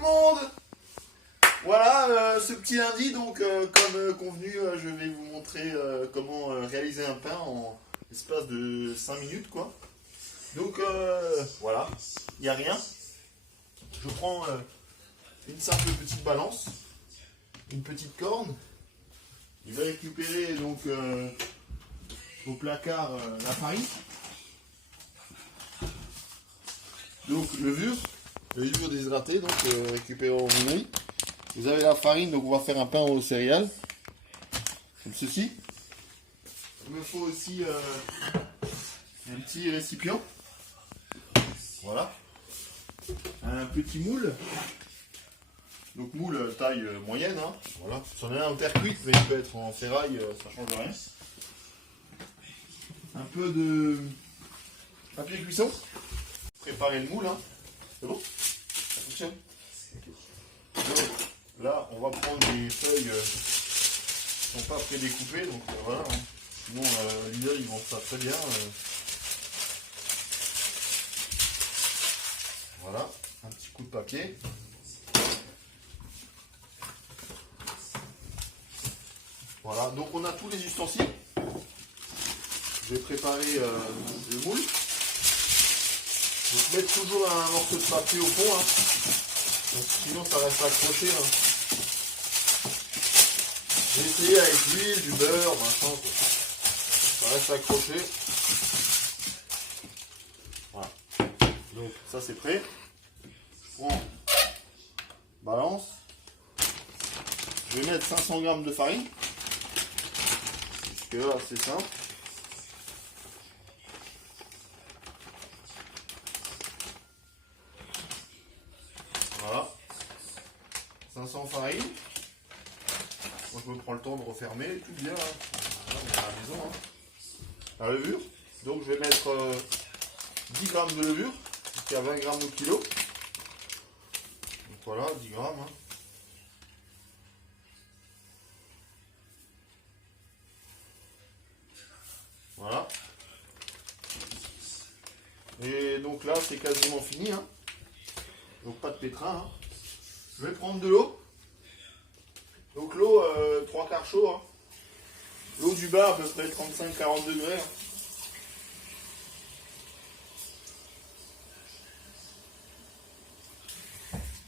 le monde! Voilà, ce petit lundi, donc comme convenu, je vais vous montrer comment réaliser un pain en l'espace de 5 minutes, quoi. Donc voilà, il n'y a rien. Je prends une simple petite balance, une petite corne. Je vais récupérer donc au placard la farine. Donc levure déshydratée, donc récupérée au minuit. Vous avez la farine, donc on va faire un pain aux céréales, comme ceci. Il me faut aussi un petit récipient, voilà, un petit moule, donc moule taille moyenne, hein. Voilà. C'en est un en terre cuite, mais il peut être en ferraille, ça change rien. Un peu de papier cuisson, préparer le moule, hein. C'est bon? Ça fonctionne? Okay. Donc, là, on va prendre des feuilles qui ne sont pas prédécoupées, donc voilà. Hein. Sinon, Lidl, ils vendent ça très bien. Voilà, un petit coup de papier. Voilà, donc on a tous les ustensiles. Je vais préparer le moule. Donc mettre toujours un morceau de papier au fond, hein. Donc, sinon ça reste accroché. Hein. J'ai essayé avec l'huile, du beurre, machin, quoi. Ça reste accroché. Voilà. Donc ça c'est prêt. Je prends balance. Je vais mettre 500 g de farine. Jusque là c'est simple. Voilà. 500 farine. Moi je me prends le temps de refermer, tout bien. Hein. Voilà, on est à la maison. Hein. La levure. Donc je vais mettre 10 g de levure, qui a 20 g au kilo. Donc voilà, 10 g. Hein. Voilà. Et donc là c'est quasiment fini. Hein. Donc pas de pétrin. Hein. Je vais prendre de l'eau. Donc l'eau 3/4 chaud. Hein. L'eau du bas à peu près 35-40 degrés. Hein.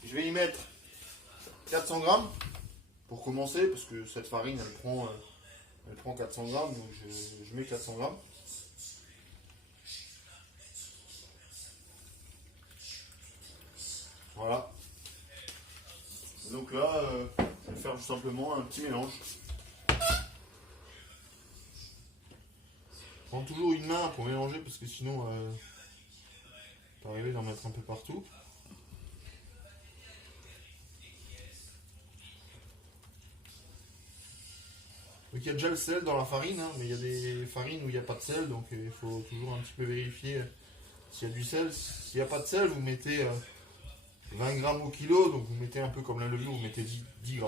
Je vais y mettre 400 g pour commencer parce que cette farine elle prend 400 g, donc je mets 400 g. Voilà. Donc là, je vais faire tout simplement un petit mélange. Prends toujours une main pour mélanger parce que sinon, peut arriver d'en mettre un peu partout. Donc il y a déjà le sel dans la farine, hein, mais il y a des farines où il n'y a pas de sel, donc il faut toujours un petit peu vérifier s'il y a du sel. S'il n'y a pas de sel, vous mettez 20 g au kilo, donc vous mettez un peu comme la levure, vous mettez 10 g.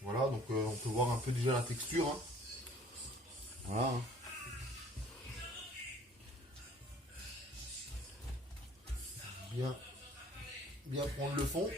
Voilà, donc on peut voir un peu déjà la texture. Hein. Voilà. Hein. Bien prendre le fond.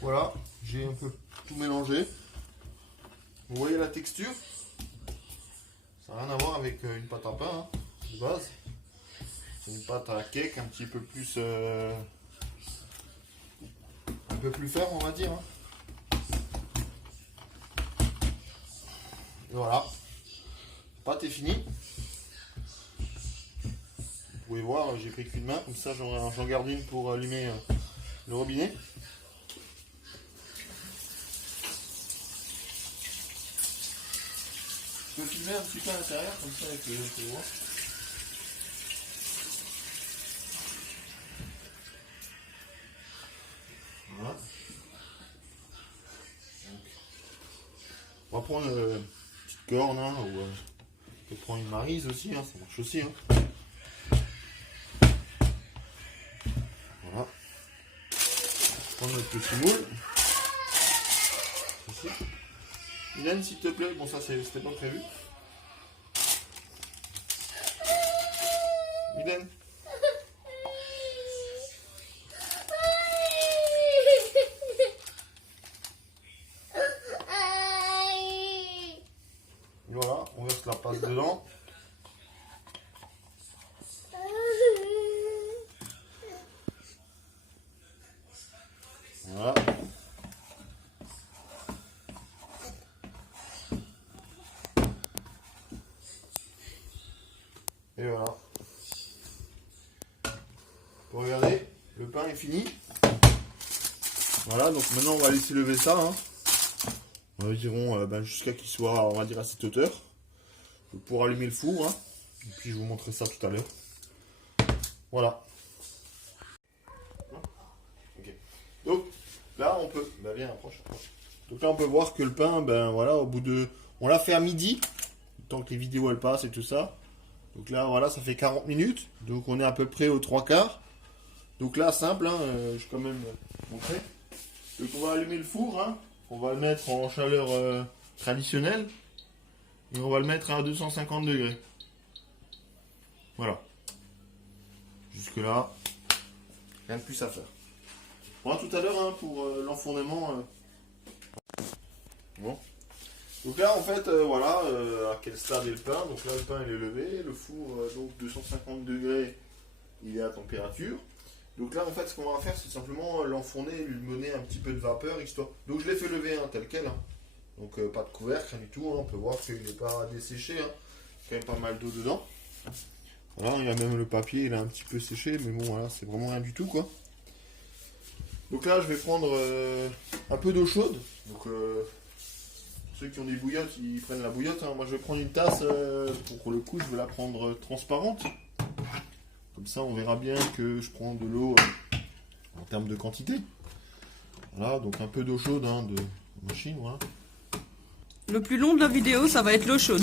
Voilà, j'ai un peu tout mélangé. Vous voyez la texture? Ça n'a rien à voir avec une pâte à pain, hein, de base. C'est une pâte à cake un petit peu plus ferme, on va dire. Hein. Et voilà, la pâte est finie. Vous pouvez voir, j'ai pris qu'une main, comme ça j'en garde une pour allumer le robinet. Je peux filmer un petit peu à l'intérieur, comme ça avec le voir. Voilà. va prendre une petite corne, hein, ou on peut prendre une maryse aussi, hein, ça marche aussi. Hein. Voilà. Prendre notre petit moule. Ici. Hélène, s'il te plaît, bon ça c'était pas prévu. Hélène. Voilà, on verse la pâte dedans. Voilà. Et voilà. Pour regarder, le pain est fini. Voilà, donc maintenant on va laisser lever ça. Hein. Environ jusqu'à qu'il soit, on va dire, à cette hauteur. Pour allumer le four. Hein. Et puis je vous montrerai ça tout à l'heure. Voilà. Okay. Donc là on peut. Viens, approche. Donc là on peut voir que le pain, voilà, au bout de. On l'a fait à midi. Tant que les vidéos elles passent et tout ça. Donc là voilà, ça fait 40 minutes. Donc on est à peu près aux 3/4. Donc là simple, hein, je vais quand même montrer. Donc on va allumer le four, hein. On va le mettre en chaleur traditionnelle. Et on va le mettre à 250 degrés. Voilà. Jusque là, rien de plus à faire. Bon, tout à l'heure, hein, pour l'enfournement. Bon. Donc là, en fait, voilà, à quel stade est le pain. Donc là, le pain il est levé. Le four, donc 250 degrés, il est à température. Donc là, en fait, ce qu'on va faire, c'est simplement l'enfourner et lui donner un petit peu de vapeur, histoire. Donc je l'ai fait lever, hein, tel quel. Hein. Donc pas de couvercle, rien du tout. Hein. On peut voir qu'il n'est pas desséché. Hein. Il y a quand même pas mal d'eau dedans. Voilà, il y a même le papier, il est un petit peu séché, mais bon, voilà, c'est vraiment rien du tout, quoi. Donc là, je vais prendre un peu d'eau chaude. Donc ceux qui ont des bouillottes, ils prennent la bouillotte. Hein. Moi, je vais prendre une tasse. Pour le coup, je vais la prendre transparente. Comme ça, on verra bien que je prends de l'eau en termes de quantité. Voilà, donc un peu d'eau chaude, hein, de machine, voilà. Le plus long de la vidéo, ça va être l'eau chaude.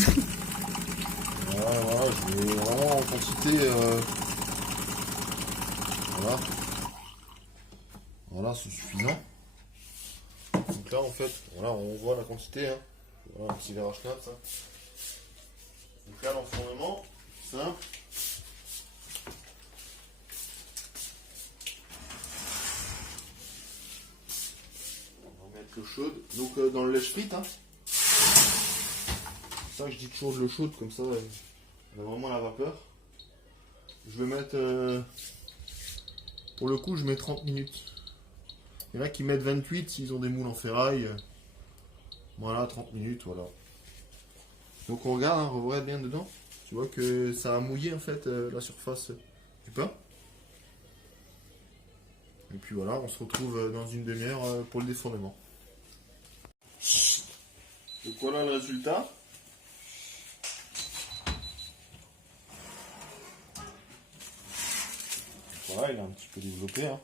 Voilà, je vais vraiment en quantité. Voilà. Voilà, c'est suffisant. Donc là, en fait, voilà, on voit la quantité. Hein. Voilà, un petit verre à schnapp, ça. Donc là, l'enfournement, simple. On va mettre l'eau chaude. Donc dans le lèche-frite, hein. C'est ça que je dis toujours de l'eau chaude, comme ça, elle a vraiment la vapeur. Je vais mettre, pour le coup, je mets 30 minutes. Il y en a qui mettent 28 s'ils ont des moules en ferraille. Voilà, 30 minutes, voilà. Donc on regarde, hein, on regarde bien dedans. Tu vois que ça a mouillé en fait la surface du pain. Et puis voilà, on se retrouve dans une demi-heure pour le défournement. Donc voilà le résultat. Voilà, il est un petit peu développé. Hein.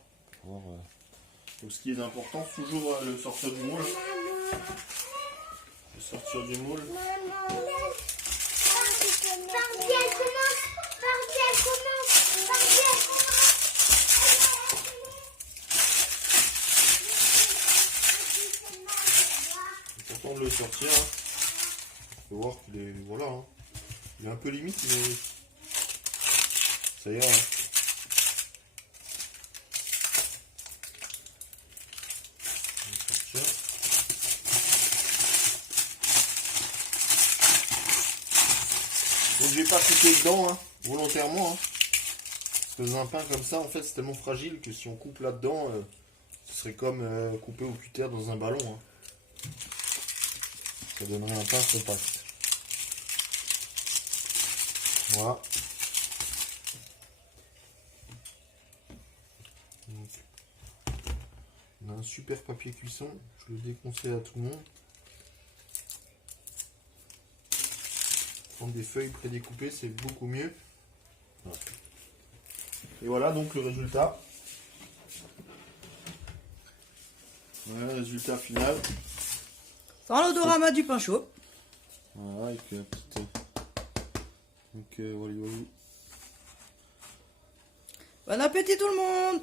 Donc ce qui est important, c'est toujours le sortir du moule. Le sortir du moule. C'est important de le sortir. Hein. Faut voir qu'il est. Voilà. Hein. Il est un peu limite, mais ça ira. Hein. Donc j'ai pas coupé dedans, hein, volontairement. Hein, parce que dans un pain comme ça, en fait, c'est tellement fragile que si on coupe là-dedans, ce serait comme couper au cutter dans un ballon. Hein. Ça donnerait un pain compact. Voilà. Donc, on a un super papier cuisson. Je le déconseille à tout le monde. Prendre des feuilles prédécoupées, c'est beaucoup mieux. Voilà. Et voilà donc le résultat. Voilà le résultat final. Sans l'odorama du pain chaud. Voilà, avec la petite... Donc, voilà. Bon appétit tout le monde!